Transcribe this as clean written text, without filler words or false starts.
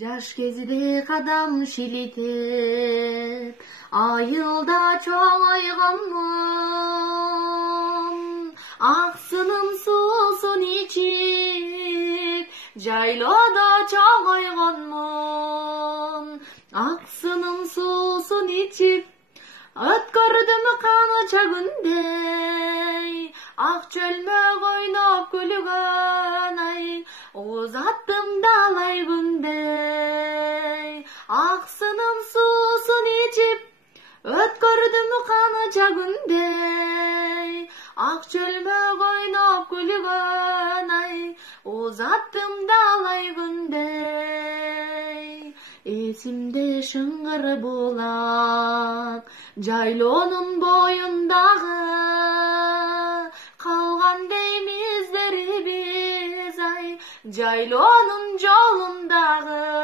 Жаш кезиде кадам шилитип, айылда чоңойгонмун. Аксынын суусун ичип, жайлоодо чоңойгонмун. Аксынын суусун ичип, өткөрдүм канча күндөй. Ак чөлмөк ойноп күлгөн ай, узаттым далай күндөй. Аксынын суусун ичип, өткөрдүм канча күндөй. Ак чөлмөк ойноп күлгөн ай, узаттым далай күндөй. Эсимде шыңгыр булак, жайлоонун боюндагы, калган дейм издерибиз ай, жайлоонун жолундагы.